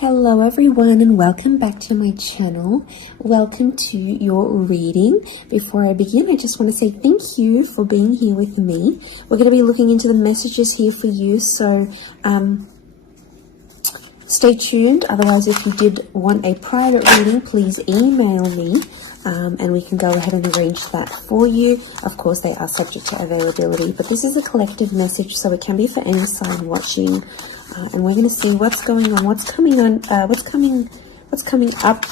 Hello everyone and welcome back to my channel. Welcome to your reading. Before I begin, I just want to say thank you for being here with me. We're going to be looking into the messages here for you, so stay tuned. Otherwise, if you did want a private reading, please email me and we can go ahead and arrange that for you. Of course, they are subject to availability, but this is a collective message, so it can be for any sign watching. And we're going to see what's going on, what's coming up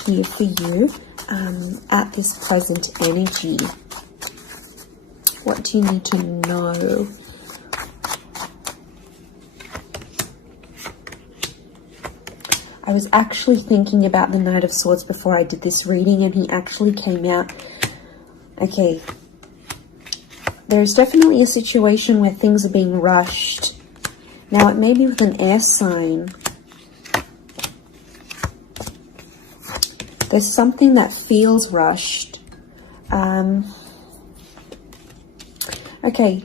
here for you at this present energy. What do you need to know? I was actually thinking about the Knight of Swords before I did this reading, and he actually came out. Okay, there's definitely a situation where things are being rushed. Now, it may be with an air sign. There's something that feels rushed. Okay.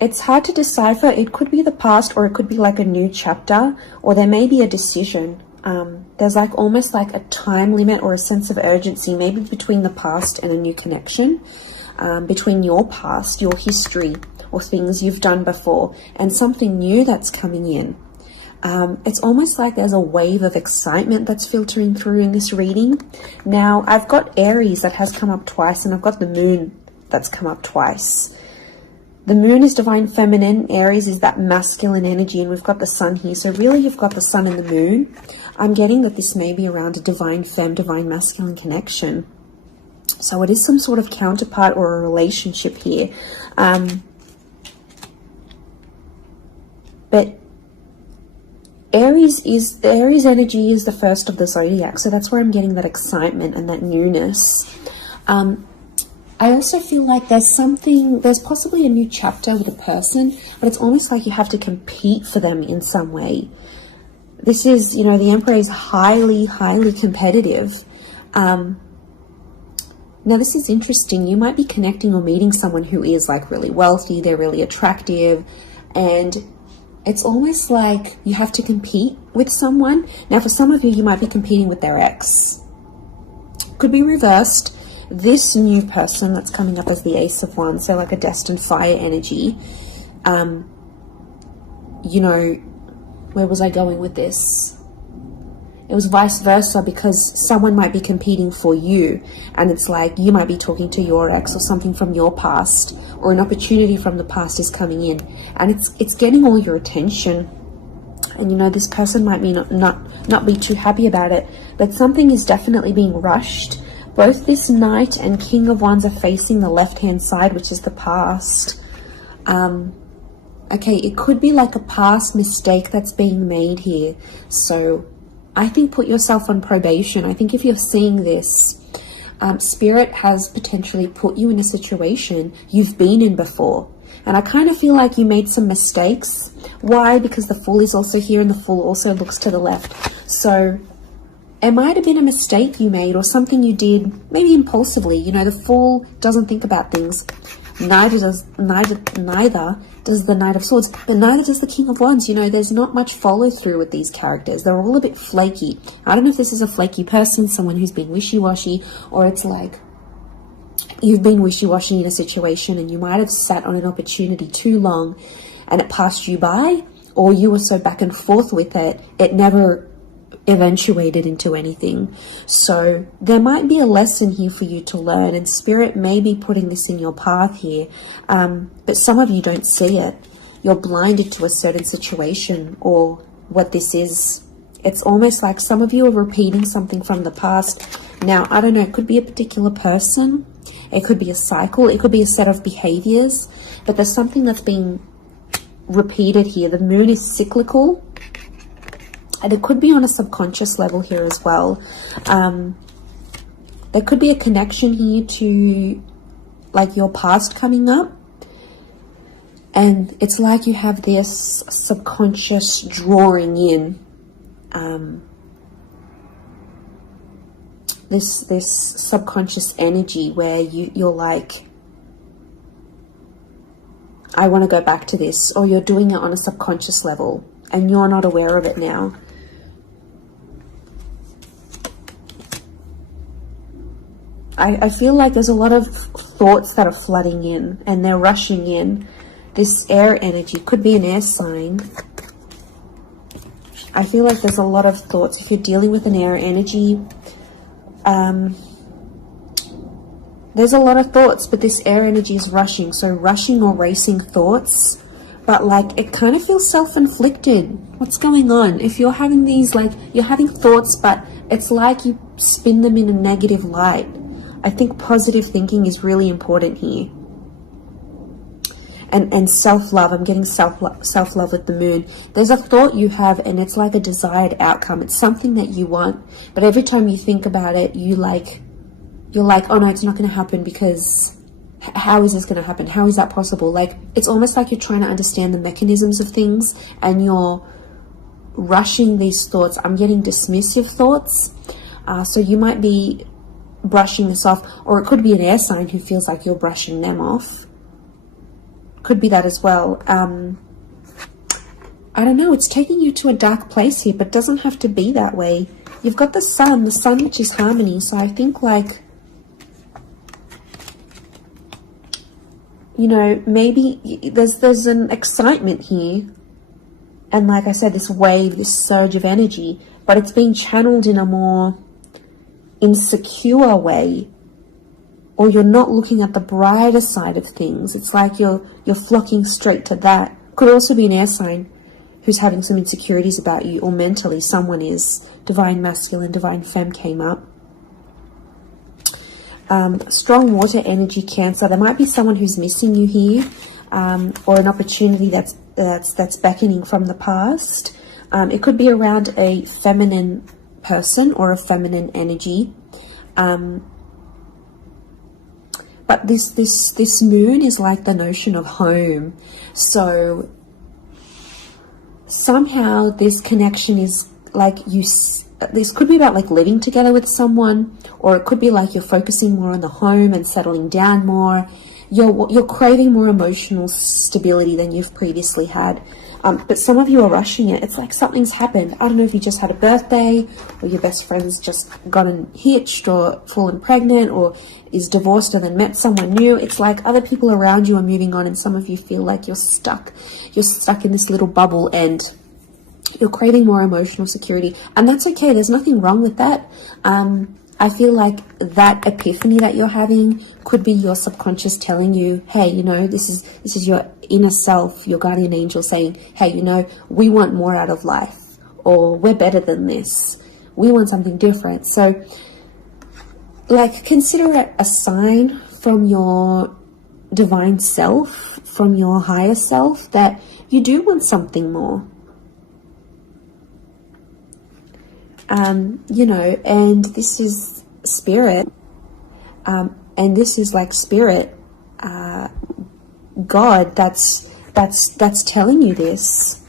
It's hard to decipher. It could be the past, or it could be like a new chapter, or there may be a decision. There's like almost like a time limit or a sense of urgency, maybe between the past and a new connection, between your past, your history, or things you've done before, and something new that's coming in. It's almost like there's a wave of excitement that's filtering through in this reading. Now, I've got Aries that has come up twice, and I've got the Moon that's come up twice. The Moon is divine feminine, Aries is that masculine energy, and we've got the Sun here. So really, you've got the Sun and the Moon. I'm getting that this may be around a divine femme, divine masculine connection. So it is some sort of counterpart or a relationship here. But Aries energy is the first of the zodiac, so that's where I'm getting that excitement and that newness. I also feel like there's possibly a new chapter with a person, but it's almost like you have to compete for them in some way. This is, the Emperor is highly, highly competitive. Now, this is interesting. You might be connecting or meeting someone who is like really wealthy, they're really attractive, and it's almost like you have to compete with someone. Now, for some of you, you might be competing with their ex. Could be reversed. This new person that's coming up as the Ace of Wands, so like a destined fire energy. Where was I going with this? It was vice versa, because someone might be competing for you, and it's like you might be talking to your ex or something from your past, or an opportunity from the past is coming in, and it's getting all your attention. And this person might be not be too happy about it, but something is definitely being rushed. Both this Knight and King of Wands are facing the left-hand side, which is the past. Okay, it could be like a past mistake that's being made here. So I think put yourself on probation. I think if you're seeing this, Spirit has potentially put you in a situation you've been in before. And I kind of feel like you made some mistakes. Why? Because the Fool is also here, and the Fool also looks to the left. So it might have been a mistake you made, or something you did, maybe impulsively. The Fool doesn't think about things. Neither does the Knight of Swords, but neither does the King of Wands. There's not much follow through with these characters. They're all a bit flaky. I don't know if this is a flaky person, someone who's been wishy-washy, or it's like you've been wishy-washy in a situation and you might have sat on an opportunity too long and it passed you by, or you were so back and forth with it, it never eventuated into anything. So there might be a lesson here for you to learn, and Spirit may be putting this in your path here, but some of you don't see it. You're blinded to a certain situation or what this is. It's almost like some of you are repeating something from the past. Now, I don't know, it could be a particular person, it could be a cycle, it could be a set of behaviors, but there's something that's being repeated here. The Moon is cyclical, and it could be on a subconscious level here as well. There could be a connection here to like your past coming up. And it's like you have this subconscious drawing in. This subconscious energy where you're like, I want to go back to this. Or you're doing it on a subconscious level and you're not aware of it now. I feel like there's a lot of thoughts that are flooding in and they're rushing in. This air energy could be an air sign. I feel like there's a lot of thoughts. If you're dealing with an air energy, there's a lot of thoughts, but this air energy is rushing. So rushing or racing thoughts, but like it kind of feels self-inflicted. What's going on? If you're having these, like, you're having thoughts, but it's like you spin them in a negative light. I think positive thinking is really important here. And self-love. I'm getting self-love with the moon. There's a thought you have and it's like a desired outcome. It's something that you want, but every time you think about it, you're like, oh no, it's not going to happen, because how is this going to happen? How is that possible? Like, it's almost like you're trying to understand the mechanisms of things and you're rushing these thoughts. I'm getting dismissive thoughts. So you might be brushing this off, or it could be an air sign who feels like you're brushing them off. Could be that as well. I don't know, it's taking you to a dark place here, but doesn't have to be that way. You've got the sun which is harmony. So I think, like, you know, maybe there's an excitement here. And like I said, this wave, this surge of energy, but it's being channeled in a more insecure way, or you're not looking at the brighter side of things. It's like you're flocking straight to that. Could also be an air sign who's having some insecurities about you, or mentally someone is. Divine masculine, divine femme came up. Strong water energy, Cancer. There might be someone who's missing you here, or an opportunity that's beckoning from the past. It could be around a feminine person or a feminine energy. But this moon is like the notion of home. So somehow this connection is like this could be about like living together with someone, or it could be like you're focusing more on the home and settling down more. You're craving more emotional stability than you've previously had. But some of you are rushing it. It's like something's happened. I don't know if you just had a birthday, or your best friend's just gotten hitched or fallen pregnant, or is divorced and then met someone new. It's like other people around you are moving on, and some of you feel like you're stuck. You're stuck in this little bubble and you're craving more emotional security. And that's okay. There's nothing wrong with that. I feel like that epiphany that you're having could be your subconscious telling you, hey, you know, this is your inner self, your guardian angel saying, hey, you know, we want more out of life, or we're better than this. We want something different. So, like, consider it a sign from your divine self, from your higher self, that you do want something more. You know, and this is spirit, and this is like spirit, God, that's telling you this.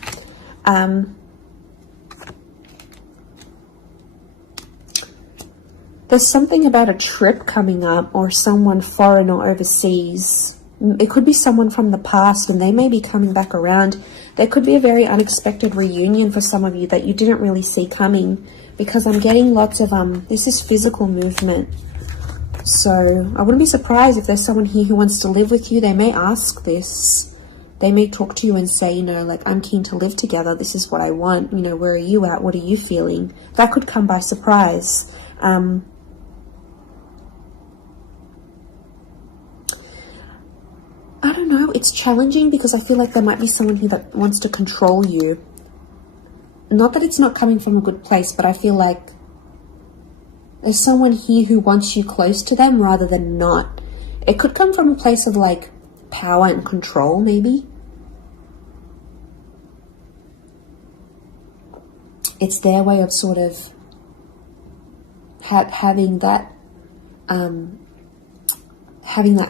There's something about a trip coming up, or someone foreign or overseas. It could be someone from the past and they may be coming back around. There could be a very unexpected reunion for some of you that you didn't really see coming, because I'm getting lots of, this is physical movement. So I wouldn't be surprised if there's someone here who wants to live with you. They may ask this. They may talk to you and say, you know, like, I'm keen to live together. This is what I want. You know, where are you at? What are you feeling? That could come by surprise. I don't know. It's challenging because I feel like there might be someone here that wants to control you. Not that it's not coming from a good place, but I feel like there's someone here who wants you close to them rather than not. It could come from a place of like power and control, maybe. It's their way of sort of having that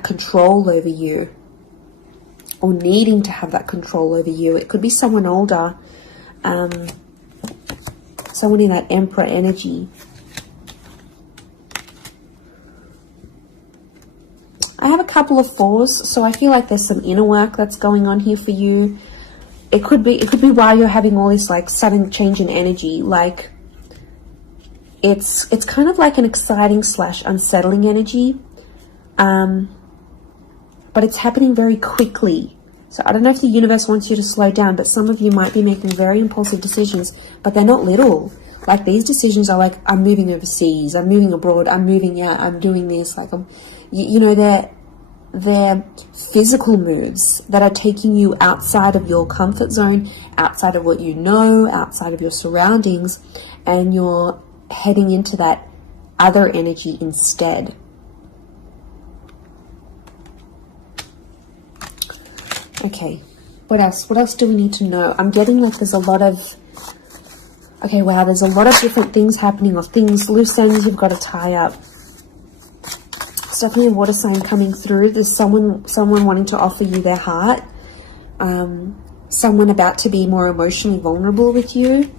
control over you, or needing to have that control over you. It could be someone older, someone in that Emperor energy. I have a couple of fours, so I feel like there's some inner work that's going on here for you. It could be while you're having all this like sudden change in energy, like It's kind of like an exciting / unsettling energy, but it's happening very quickly. So I don't know if the universe wants you to slow down, but some of you might be making very impulsive decisions, but they're not little. Like, these decisions are like, I'm moving overseas, I'm moving abroad, I'm moving out, I'm doing this. Like, you know, they're physical moves that are taking you outside of your comfort zone, outside of what you know, outside of your surroundings, and you're heading into that other energy instead. Okay, what else? What else do we need to know? I'm getting like there's a lot of... Okay, wow, there's a lot of different things happening, or things, loose ends you've got to tie up. It's definitely a water sign coming through. There's someone wanting to offer you their heart. Someone about to be more emotionally vulnerable with you.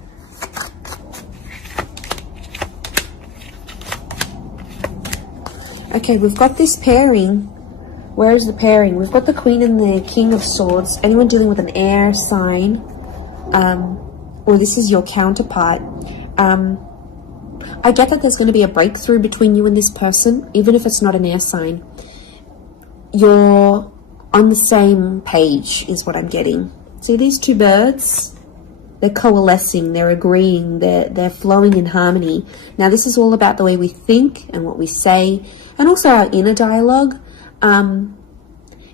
Okay, we've got this pairing. Where is the pairing? We've got the Queen and the King of Swords. Anyone dealing with an air sign, or this is your counterpart. I get that there's going to be a breakthrough between you and this person, even if it's not an air sign. You're on the same page is what I'm getting. See these two birds? They're coalescing, they're agreeing, they're flowing in harmony. Now this is all about the way we think and what we say, and also our inner dialogue.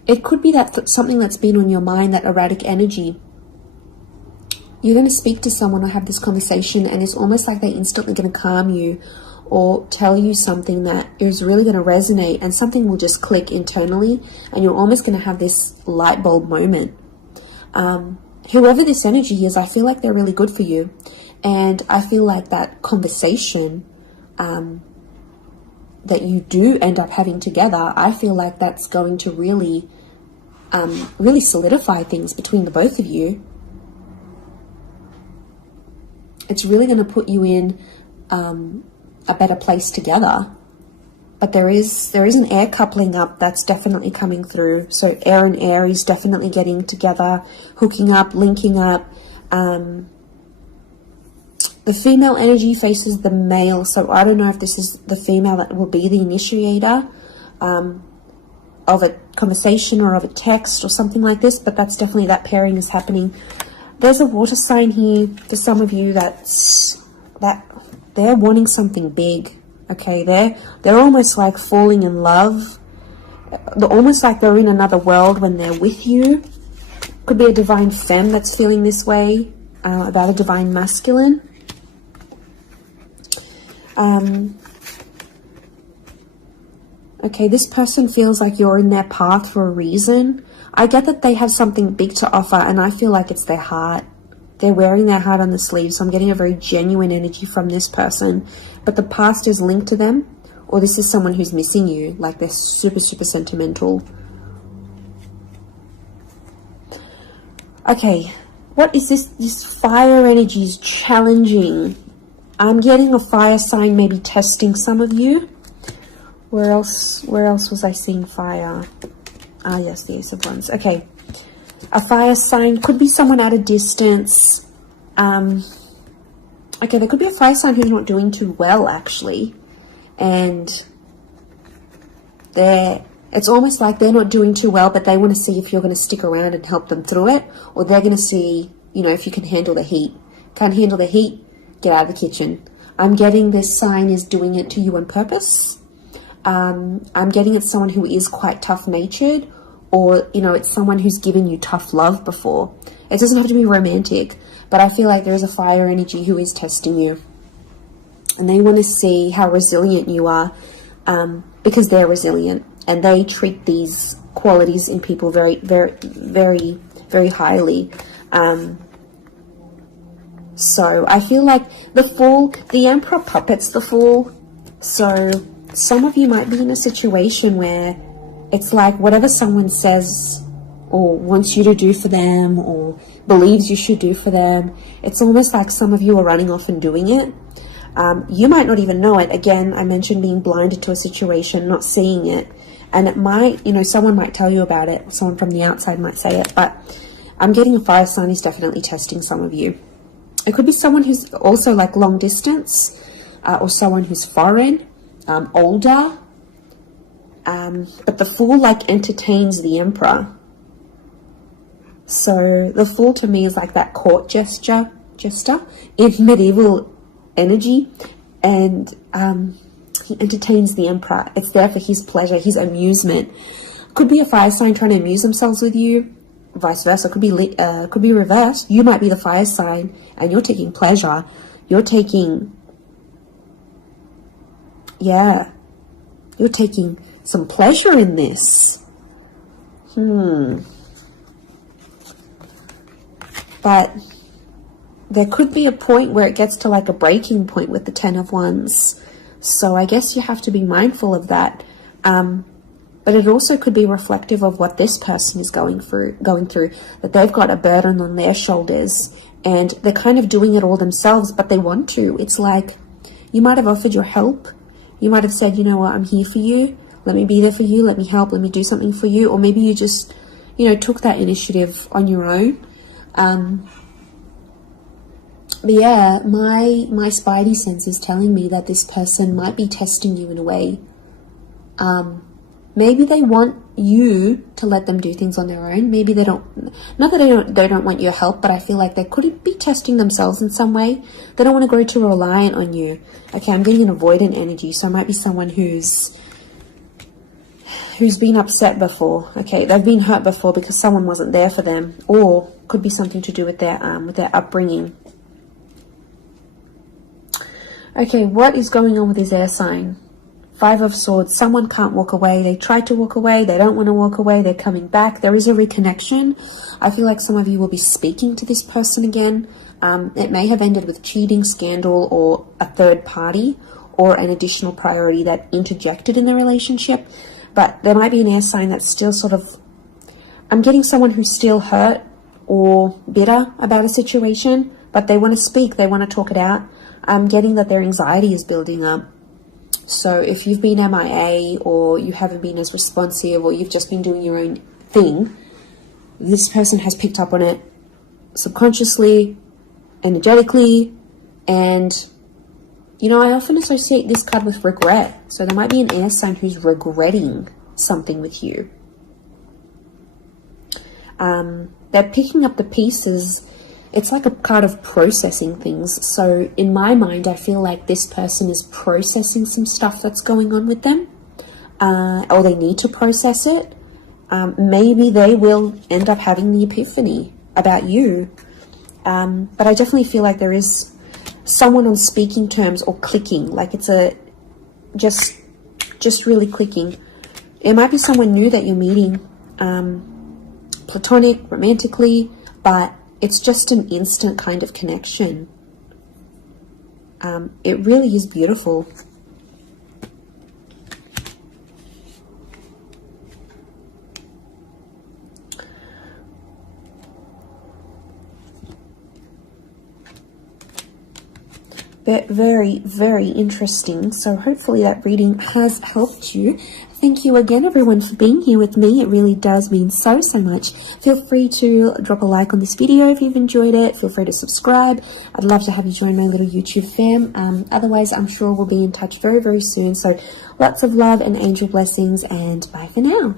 It could be that something that's been on your mind, that erratic energy. You're going to speak to someone or have this conversation, and it's almost like they're instantly going to calm you or tell you something that is really going to resonate, and something will just click internally, and you're almost going to have this light bulb moment. Whoever this energy is, I feel like they're really good for you, and I feel like that conversation that you do end up having together, I feel like that's going to really solidify things between the both of you. It's really going to put you in a better place together. But there is an air coupling up that's definitely coming through. So air and Aries definitely getting together, hooking up, linking up. The female energy faces the male, so I don't know if this is the female that will be the initiator of a conversation or of a text or something like this, but that's definitely, that pairing is happening. There's a water sign here for some of you that they're wanting something big. Okay, they're almost like falling in love. They're almost like they're in another world when they're with you. Could be a divine femme that's feeling this way about a divine masculine. Okay, this person feels like you're in their path for a reason. I get that they have something big to offer, and I feel like it's their heart. They're wearing their heart on the sleeve, so I'm getting a very genuine energy from this person. But the past is linked to them, or this is someone who's missing you, like they're super, super sentimental. Okay, what is this? This fire energy is challenging. I'm getting a fire sign maybe testing some of you. Where else was I seeing fire? Ah, yes, the Ace of Wands. Okay. A fire sign could be someone at a distance. Okay, there could be a fire sign who's not doing too well, actually. And it's almost like they're not doing too well, but they want to see if you're going to stick around and help them through it. Or they're going to see, you know, if you can handle the heat. Can't handle the heat? Get out of the kitchen. I'm getting this sign is doing it to you on purpose. I'm getting it's someone who is quite tough-natured, or, you know, it's someone who's given you tough love before. It doesn't have to be romantic, but I feel like there is a fire energy who is testing you. And they want to see how resilient you are, because they're resilient, and they treat these qualities in people very, very, very, very highly. So I feel like the Fool, the Emperor puppets the Fool. So some of you might be in a situation where it's like whatever someone says or wants you to do for them or believes you should do for them, it's almost like some of you are running off and doing it. You might not even know it. Again, I mentioned being blinded to a situation, not seeing it. And it might, you know, someone might tell you about it. Someone from the outside might say it. But I'm getting a fire sign is definitely testing some of you. It could be someone who's also like long distance. or someone who's foreign, older. But the Fool like entertains the Emperor. So the Fool to me is like that court jester in medieval energy, and he entertains the Emperor. It's there for his pleasure, his amusement. Could be a fire sign trying to amuse themselves with you, vice versa. Could be reversed. You might be the fire sign and you're taking pleasure. You're taking some pleasure in this. But there could be a point where it gets to like a breaking point with the Ten of Wands. So I guess you have to be mindful of that. But it also could be reflective of what this person is going through, that they've got a burden on their shoulders and they're kind of doing it all themselves, but they want to. It's like you might have offered your help. You might have said, you know what, I'm here for you. Let me be there for you. Let me help. Let me do something for you. Or maybe you just, took that initiative on your own. But yeah, my spidey sense is telling me that this person might be testing you in a way. Maybe they want you to let them do things on their own. Maybe they don't, not that they don't want your help, but I feel like they could be testing themselves in some way. They don't want to grow too reliant on you. Okay, I'm getting an avoidant energy, so it might be someone who's been upset before. Okay, they've been hurt before because someone wasn't there for them, or could be something to do with their upbringing. Okay, what is going on with this air sign? Five of Swords. Someone can't walk away. They tried to walk away. They don't want to walk away. They're coming back. There is a reconnection. I feel like some of you will be speaking to this person again. It may have ended with cheating, scandal, or a third party, or an additional priority that interjected in the relationship. But there might be an air sign that's still sort of... I'm getting someone who's still hurt or bitter about a situation, but they want to speak. They want to talk it out. I'm getting that their anxiety is building up. So if you've been MIA, or you haven't been as responsive, or you've just been doing your own thing, this person has picked up on it subconsciously, energetically, and I often associate this card with regret. So there might be an air sign who's regretting something with you. They're picking up the pieces. It's like a card of processing things. So in my mind, I feel like this person is processing some stuff that's going on with them, or they need to process it. Maybe they will end up having the epiphany about you. But I definitely feel like there is someone on speaking terms or clicking, like it's just really clicking. It might be someone new that you're meeting, platonic, romantically, but it's just an instant kind of connection. It really is beautiful. But very, very interesting. So hopefully that reading has helped you. Thank you again, everyone, for being here with me. It really does mean so much. Feel free to drop a like on this video if you've enjoyed it. Feel free to subscribe. I'd love to have you join my little YouTube fam. Otherwise, I'm sure we'll be in touch very, very soon. So lots of love and angel blessings, and bye for now.